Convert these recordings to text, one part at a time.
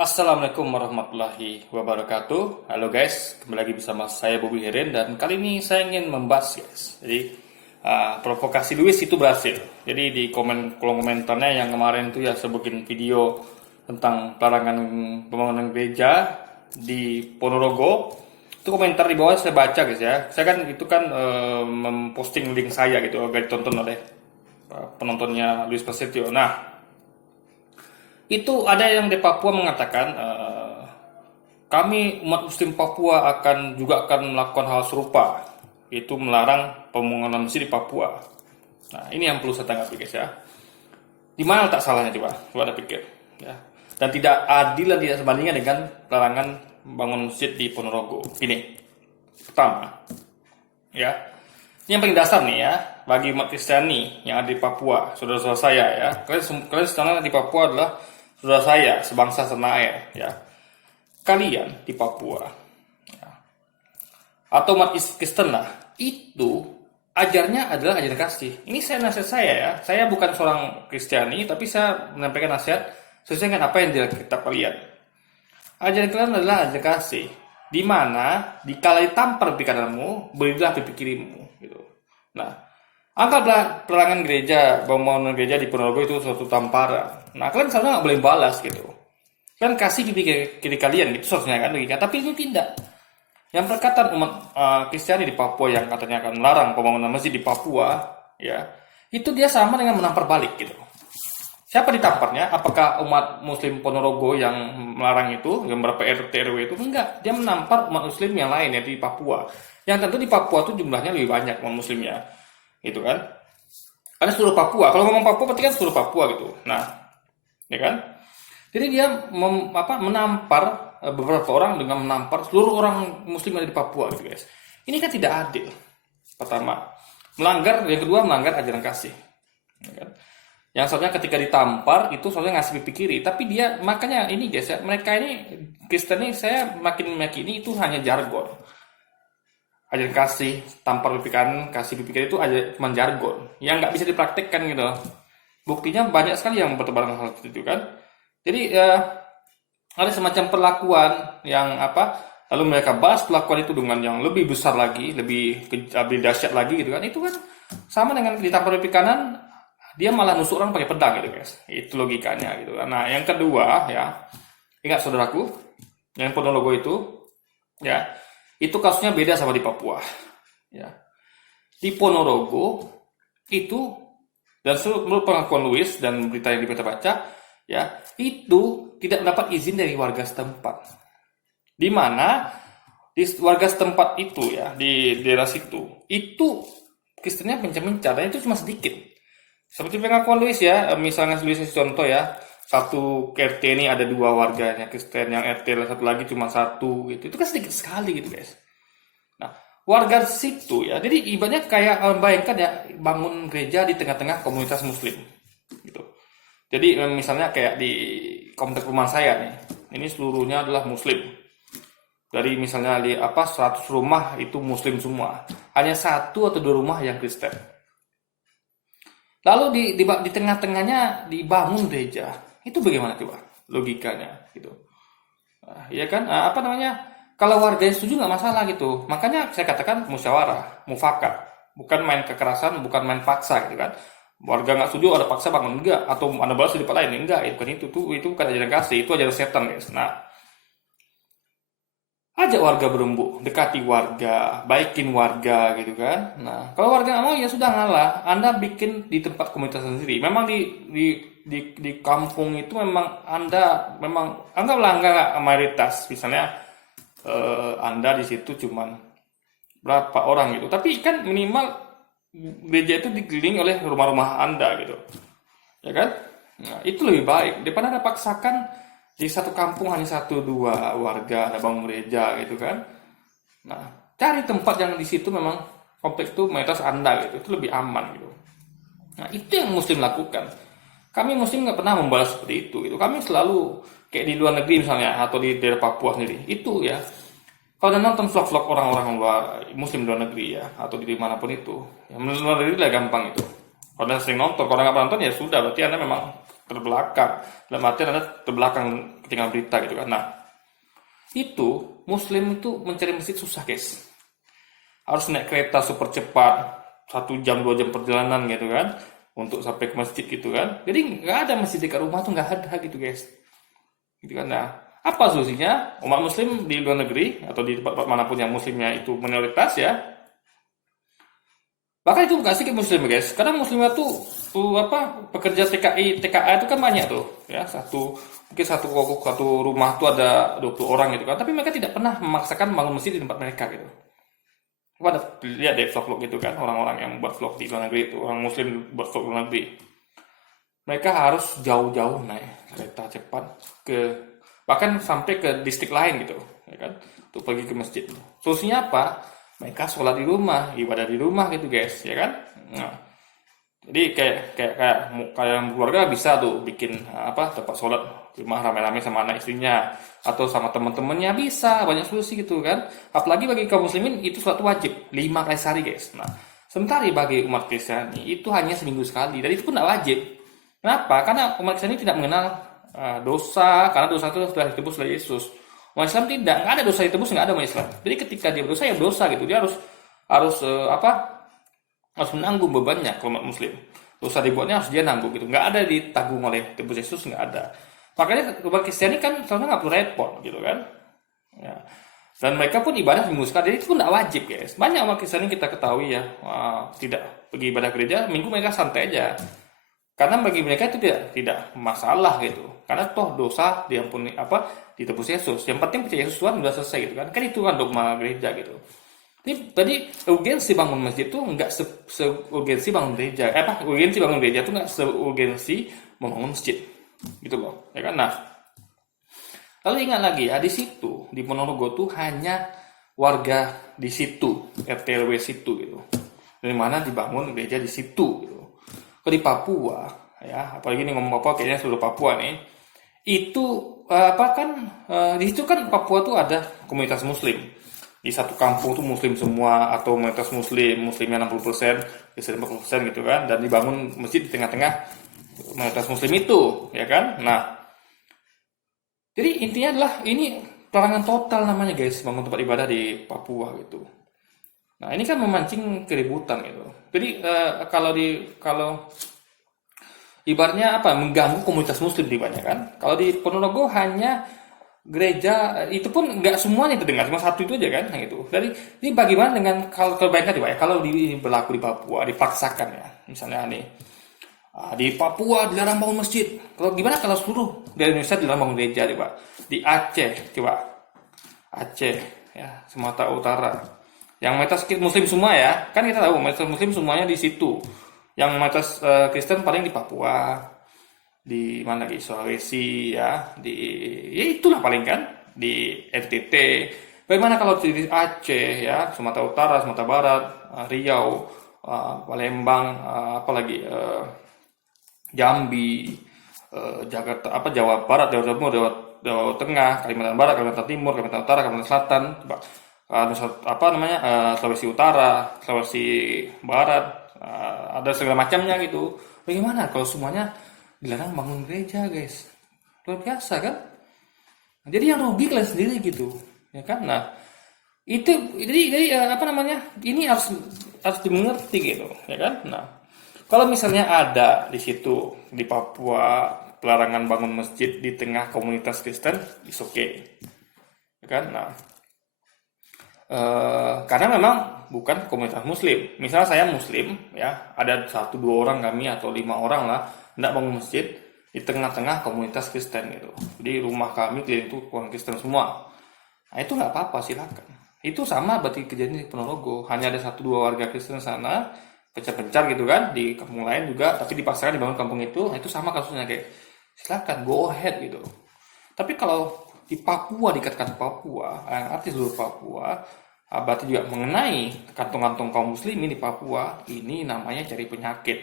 Assalamualaikum warahmatullahi wabarakatuh. Halo guys, kembali lagi bersama saya Bobby Herin dan kali ini saya ingin membahas guys. Jadi provokasi Luis itu berhasil. Jadi di kolom komentarnya yang kemarin itu ya saya bikin video tentang pelarangan pembangunan gereja di Ponorogo. Itu komentar di bawah saya baca guys ya. Saya kan itu kan memposting link saya gitu agar ditonton oleh penontonnya Luis Prasetyo. Nah, itu ada yang di Papua mengatakan kami umat Muslim Papua akan melakukan hal serupa, yaitu melarang pembangunan masjid di Papua. Nah, ini yang perlu saya tanggapi guys ya. Di mana letak salahnya coba Anda pikir ya. Dan tidak adil dan tidak sebandingnya dengan larangan bangun masjid di Ponorogo. Ini pertama ya. Ini yang paling dasar nih ya, bagi umat Kristiani yang ada di Papua, saudara-saudara saya ya. Kalian sekarang di Papua adalah saudara saya, sebangsa tanah air ya. Kalian di Papua ya, atau umat Kristen lah, itu ajarnya adalah ajaran kasih. Ini nasihat saya ya. Saya bukan seorang Kristiani, tapi saya menyampaikan nasihat sesuai dengan apa yang di kitab kalian. Ajaran kalian adalah ajaran kasih, di mana dikala ditampar pipi kananmu, berilah pipi kirimu gitu. Nah, anggaplah pelarangan gereja, bangunan gereja di Ponorogo itu suatu tamparan. Nah, kalian seharusnya nggak boleh balas gitu. Kalian kasih pipi kiri kalian gitu seharusnya kan logika. Tapi itu tidak. Yang perkataan umat Kristiani di Papua yang katanya akan melarang pembangunan masjid di Papua, ya, itu dia sama dengan menampar balik gitu. Siapa ditamparnya? Apakah umat Muslim Ponorogo yang melarang itu, yang berapa RT RW itu? Enggak, dia menampar umat Muslim yang lain ya di Papua. Yang tentu di Papua itu jumlahnya lebih banyak umat Muslimnya, gitu kan? Ada seluruh Papua. Kalau ngomong Papua berarti kan seluruh Papua gitu. Nah, ya kan? Jadi dia menampar beberapa orang dengan menampar seluruh orang Muslim yang ada di Papua gitu guys. Ini kan tidak adil. Pertama, yang kedua melanggar ajaran kasih. Ya kan? Yang soalnya ketika ditampar itu soalnya ngasih pipi kiri, tapi dia makanya ini guys ya, mereka ini Kristen ini saya makin meyakini itu hanya jargon. Ajaran kasih, tampar pipi kanan, kasih pipi kiri itu aja cuma jargon yang nggak bisa dipraktekkan gitu. Buktinya banyak sekali yang bertebaran hal itu kan. Jadi ada semacam perlakuan yang lalu mereka bahas perlakuan itu dengan yang lebih besar lagi, lebih dahsyat lagi gitu kan. Itu kan sama dengan ditampar pipi kanan, dia malah nusuk orang pakai pedang gitu guys. Itu logikanya gitu. Nah, yang kedua ya, ingat saudaraku, yang Ponorogo itu ya, itu kasusnya beda sama di Papua. Ya. Di Ponorogo itu dan menurut pengakuan Luis dan berita yang kita baca ya, itu tidak mendapat izin dari warga setempat. Di mana di warga setempat itu ya, di daerah situ, itu Kristennya mencar-mencar dan itu cuma sedikit. Seperti pengakuan Luis ya, misalnya Luis contoh ya, satu RT ini ada 2 warganya Kristen, yang RT satu lagi cuma 1 gitu. Itu kan sedikit sekali gitu guys. Nah, warga situ ya, jadi ibaratnya kayak bayangkan ya, bangun gereja di tengah-tengah komunitas Muslim gitu. Jadi misalnya kayak di komplek rumah saya nih, ini seluruhnya adalah Muslim. Dari misalnya 100 rumah itu Muslim semua, hanya 1 atau 2 rumah yang Kristen. Lalu di tengah-tengahnya dibangun gereja, itu bagaimana coba logikanya gitu? Ya kan, kalau warga yang setuju nggak masalah gitu. Makanya saya katakan musyawarah, mufakat, bukan main kekerasan, bukan main paksa gitu kan. Warga nggak setuju ada paksa bangun enggak, atau Anda balas di tempat lain enggak, itu bukan ajaran kasih, itu ajaran setan guys. Nah, ajak warga berembuk, dekati warga, baikin warga gitu kan. Nah, kalau warga nggak mau ya sudah ngalah. Anda bikin di tempat komunitas sendiri. Memang di kampung itu memang Anda anggaplah nggak mayoritas. Misalnya Anda di situ cuman berapa orang gitu. Tapi kan minimal gereja itu dikelilingi oleh rumah-rumah Anda gitu. Ya kan? Nah, itu lebih baik daripada Anda paksakan di satu kampung hanya 1-2 warga ada bangun gereja gitu kan. Nah, cari tempat yang di situ memang kompleks itu mayoritas Anda gitu, itu lebih aman gitu. Nah, itu yang Muslim lakukan. Kami Muslim nggak pernah membalas seperti itu gitu. Kami selalu kayak di luar negeri misalnya atau di daerah Papua sendiri itu ya. Kalau Anda nonton vlog-vlog orang-orang luar Muslim di luar negeri ya, atau di dimanapun itu, ya luar negeri lah gampang itu. Kalau Anda sering nonton, kalau nggak pernah nonton ya sudah, berarti Anda memang terbelakang. Dalam artian Anda terbelakang ketinggalan berita gitu kan. Nah, itu Muslim itu mencari masjid susah guys. Harus naik kereta super cepat, 1 jam 2 jam perjalanan gitu kan, untuk sampai ke masjid gitu kan. Jadi nggak ada masjid dekat rumah tuh, nggak ada gitu guys. Gitu kan. Nah, apa solusinya? Umat Muslim di luar negeri atau di tempat manapun yang Muslimnya itu minoritas ya, bahkan itu nggak sedikit Muslim guys, karena Muslimnya tuh apa, pekerja TKI TKA itu kan banyak tuh ya, mungkin satu rumah tuh ada 20 orang gitu kan, tapi mereka tidak pernah memaksakan bangun masjid di tempat mereka gitu. Coba lihat deh vlog-vlog gitu kan, orang-orang yang buat vlog di luar negeri itu, orang Muslim buat vlog di luar negeri, mereka harus jauh-jauh naik kereta cepat ke, bahkan sampai ke distrik lain gitu ya kan, untuk pergi ke masjid. Solusinya apa? Mereka sholat di rumah, ibadah di rumah gitu guys, ya kan? Nah, jadi kayak keluarga bisa tuh bikin apa, tempat sholat di rumah rame-rame sama anak istrinya atau sama teman-temannya, bisa banyak solusi gitu kan. Apalagi bagi kaum muslimin itu suatu wajib 5 kali sehari guys. Nah, sementara bagi umat Kristiani itu hanya seminggu sekali, dan itu pun tidak wajib. Kenapa? Karena umat Kristiani tidak mengenal dosa, karena dosa itu sudah ditebus oleh Yesus. Umat Islam tidak, nggak ada dosa ditebus, nggak ada umat Islam. Jadi ketika dia berdosa ya berdosa gitu, dia harus menanggung bebannya. Kalau umat Muslim, dosa dibuatnya harus dia nanggung gitu, nggak ada ditanggung oleh tebus Yesus, nggak ada. Makanya umat Kristiani kan sebenarnya nggak perlu repot gitu kan. Ya. Dan mereka pun ibadah minggu sekali, jadi itu pun tidak wajib guys. Banyak umat Kristiani kita ketahui ya, tidak pergi ibadah gereja, minggu mereka santai aja. Karena bagi mereka itu tidak masalah gitu. Karena toh dosa diampuni ditebus Yesus. Yang penting percaya Yesus Tuhan udah selesai gitu kan. Kan itu kan dogma gereja gitu. Jadi urgensi bangun masjid itu nggak seurgensi bangun gereja. Urgensi bangun gereja itu nggak seurgensi membangun masjid. Gitu loh. Ya kan? Nah, lalu ingat lagi ya, di situ di Ponorogo tuh hanya warga di situ, RT RW situ gitu. Dari mana dibangun gereja di situ gitu. Kalau di Papua ya, apalagi ini ngomong Papua kayaknya seluruh Papua nih, itu di situ kan Papua tuh ada komunitas Muslim. Di satu kampung tuh Muslim semua, atau komunitas Muslimnya 60%, bisa 40% gitu kan, dan dibangun masjid di tengah-tengah komunitas Muslim itu, ya kan? Nah, jadi intinya adalah ini pelarangan total namanya guys, bangun tempat ibadah di Papua gitu. Nah, ini kan memancing keributan gitu. Jadi kalau ibaratnya mengganggu komunitas Muslim di banyak kan. Kalau di Ponorogo hanya gereja, itu pun nggak semuanya terdengar, cuma satu itu aja kan, nah itu. Jadi ini bagaimana dengan kalau bayangkan ya, kalau berlaku di Papua dipaksakan ya, misalnya nih di Papua dilarang bangun masjid. Kalau gimana kalau seluruh dari Indonesia dilarang bangun gereja, coba di Aceh, coba Aceh ya, Sumatera Utara. Yang mayoritas Muslim semua ya, kan kita tahu mayoritas Muslim semuanya di situ. Yang mayoritas Kristen paling di Papua, di mana lagi, Sulawesi ya, ya itulah paling kan, di NTT. Bagaimana kalau di Aceh ya, Sumatera Utara, Sumatera Barat, Riau, Palembang, apalagi Jambi, Jakarta, Jawa Barat, Jawa Timur, Jawa Tengah, Kalimantan Barat, Kalimantan Timur, Kalimantan Utara, Kalimantan Selatan, Sulawesi Utara, Sulawesi Barat, ada segala macamnya gitu. Bagaimana kalau semuanya dilarang bangun gereja guys? Luar biasa kan? Jadi yang rugi kalian sendiri gitu, ya kan? Nah, itu jadi ini harus dimengerti gitu, ya kan? Nah, kalau misalnya ada di situ di Papua pelarangan bangun masjid di tengah komunitas Kristen, it's okay, ya kan? Nah, karena memang bukan komunitas Muslim. Misalnya saya Muslim, ya, ada 1-2 orang kami atau 5 orang lah, hendak bangun masjid di tengah-tengah komunitas Kristen gitu. Di rumah kami keliling itu orang Kristen semua. Nah, itu nggak apa-apa, silakan. Itu sama berarti kejadian di Ponorogo. Hanya ada 1-2 warga Kristen sana, pencar-pencar gitu kan, di kampung lain juga, tapi dipaksakan dibangun kampung itu. Nah, itu sama kasusnya kayak, silakan go ahead gitu. Tapi kalau di Papua, dikatakan Papua, arti seluruh Papua, berarti juga mengenai kantong-kantong kaum muslimin di Papua, ini namanya cari penyakit.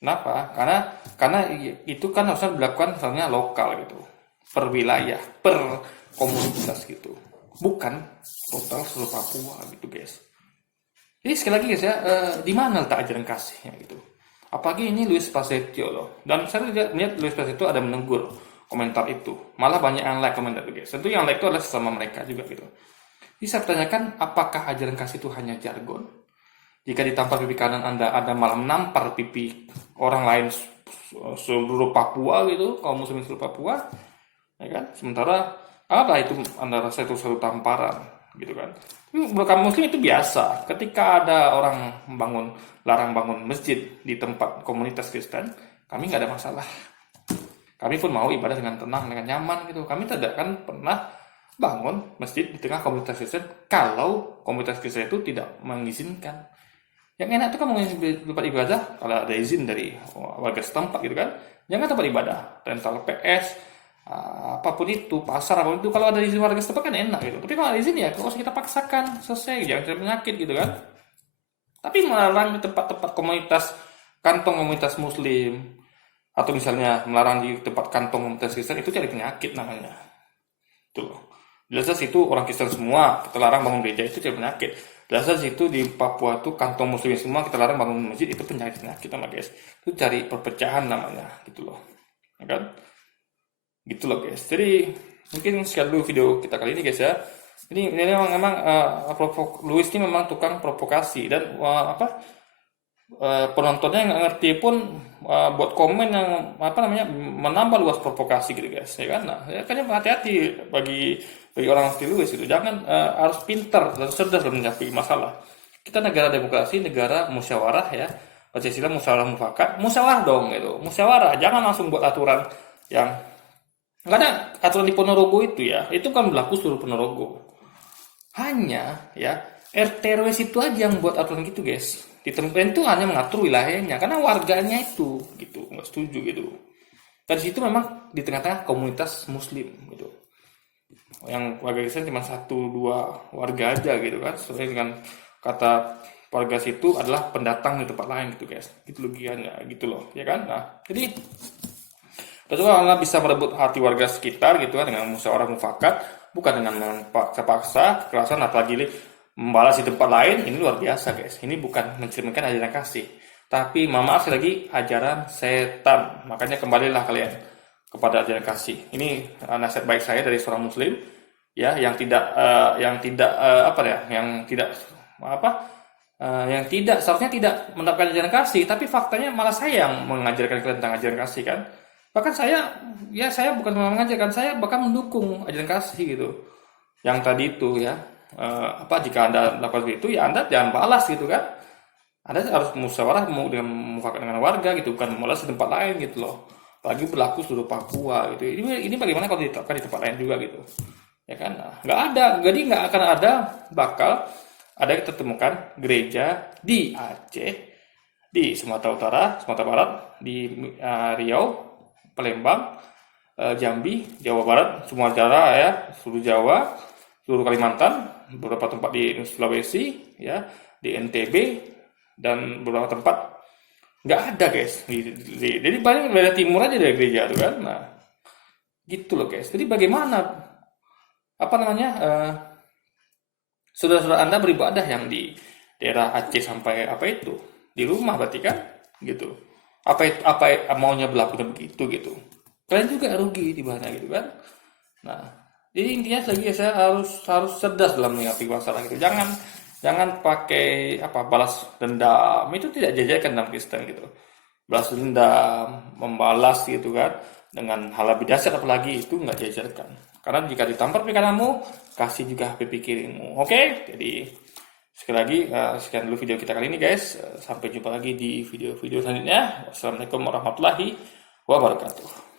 Kenapa? Karena itu kan harusnya dilakukan misalnya lokal gitu, per wilayah, per komunitas gitu, bukan total seluruh Papua gitu guys. Jadi sekali lagi guys ya, di mana letak ajaran kasihnya gitu? Apalagi ini Luis Prasetyo loh. Dan saya lihat Luis Prasetyo ada menegur komentar itu. Malah banyak yang like komentar itu guys. Tentu yang like itu adalah sesama mereka juga gitu. Jadi saya pertanyakan, apakah ajaran kasih itu hanya jargon? Jika ditampar pipi kanan Anda malah menampar pipi orang lain seluruh Papua gitu, kaum muslimin seluruh Papua, ya kan? Sementara apa itu Anda rasa itu satu tamparan gitu kan? Menurut kaum muslim itu biasa. Ketika ada orang larang bangun masjid di tempat komunitas Kristen, kami nggak ada masalah. Kami pun mau ibadah dengan tenang, dengan nyaman gitu. Kami tidak akan pernah bangun masjid di tengah komunitas Kristen kalau komunitas Kristen itu tidak mengizinkan. Yang enak itu kan mengizinkan tempat ibadah kalau ada izin dari warga setempat gitu kan. Jangan tempat ibadah, rental PS, apapun itu, pasar apapun itu, kalau ada izin warga setempat kan enak gitu. Tapi kalau ada izin ya kalau kita paksakan, selesai, jangan cari penyakit gitu kan. Tapi melarang di tempat-tempat komunitas, kantong komunitas muslim, atau misalnya melarang di tempat kantong komunitas Kristen, itu cari penyakit namanya. Itu loh. Jelas itu orang Kristen semua, kita larang bangun gereja, itu cari penyakit. Jelas itu di Papua tuh kantong muslim semua, kita larang bangun masjid, itu penyakit nama guys. Itu cari perpecahan namanya, gitu loh. Ya kan? Gitu loh guys. Jadi mungkin sekian dulu video kita kali ini guys ya. Ini memang Luis ini memang tukang provokasi dan penontonnya yang nggak ngerti pun buat komen yang menambah luas provokasi gitu guys, ya kan? Nah, ya kan hati-hati bagi orang seperti Luis itu, jangan harus pintar dan cerdas dalam menyikapi masalah. Kita negara demokrasi, negara musyawarah ya, Pancasila musyawarah mufakat, musyawarah dong gitu, musyawarah, jangan langsung buat aturan yang nggak ada. Aturan di Ponorogo itu ya, itu kan berlaku seluruh Ponorogo. Hanya ya RT RW itu aja yang buat aturan gitu guys. Di tempat itu hanya mengatur wilayahnya karena warganya itu gitu nggak setuju gitu. Dan situ memang di tengah-tengah komunitas muslim gitu. Yang warga Kristen cuma 1-2 warga aja gitu kan. Sesuai dengan kata warga situ adalah pendatang di tempat lain gitu guys. Gitu logikanya gitu loh, ya kan? Nah, jadi coba Allah bisa merebut hati warga sekitar gitu kan dengan musyawarah mufakat, bukan dengan paksa-paksa, kekerasan, apalagi membalas di tempat lain. Ini luar biasa guys. Ini bukan mencerminkan ajaran kasih, tapi maaf lagi ajaran setan. Makanya kembalilah kalian kepada ajaran kasih. Ini nasihat baik saya dari seorang muslim ya, yang tidak seharusnya tidak mendapatkan ajaran kasih, tapi faktanya malah saya yang mengajarkan kalian tentang ajaran kasih kan. Bahkan saya bukan mengajarkan, saya bahkan mendukung ajaran kasih gitu. Yang tadi itu ya, jika Anda melakukan itu ya Anda jangan balas gitu kan. Anda harus musyawarah dengan mufakat dengan warga gitu, bukan membalas di tempat lain gitu loh. Apalagi berlaku seluruh Papua gitu. Ini bagaimana kalau diterapkan di tempat lain juga gitu. Ya kan? Nah, nggak akan bakal ada kita temukan gereja di Aceh, di Sumatera Utara, Sumatera Barat, di Riau, Palembang, Jambi, Jawa Barat, Sumatera ya, seluruh Jawa, seluruh Kalimantan, beberapa tempat di Sulawesi, ya, di NTB, dan beberapa tempat nggak ada guys. Jadi paling daerah timur aja dari gereja tuh kan. Nah, gitu loh guys. Jadi bagaimana saudara-saudara Anda beribadah yang di daerah Aceh sampai di rumah berarti kan, gitu. Maunya berlakunya begitu gitu. Kalian juga rugi di mana gitu kan. Nah, jadi intinya lagi ya, saya harus cerdas dalam menyikapi masalah gitu. Jangan pakai balas dendam. Itu tidak diajarkan dalam Kristen gitu. Balas dendam, membalas gitu kan, dengan hal lebih dahsyat apalagi itu nggak diajarkan. Karena jika ditampar pipi kananmu, kasih juga pipi kirimu. Oke? Jadi sekali lagi sekian dulu video kita kali ini guys. Sampai jumpa lagi di video-video selanjutnya. Wassalamualaikum warahmatullahi wabarakatuh.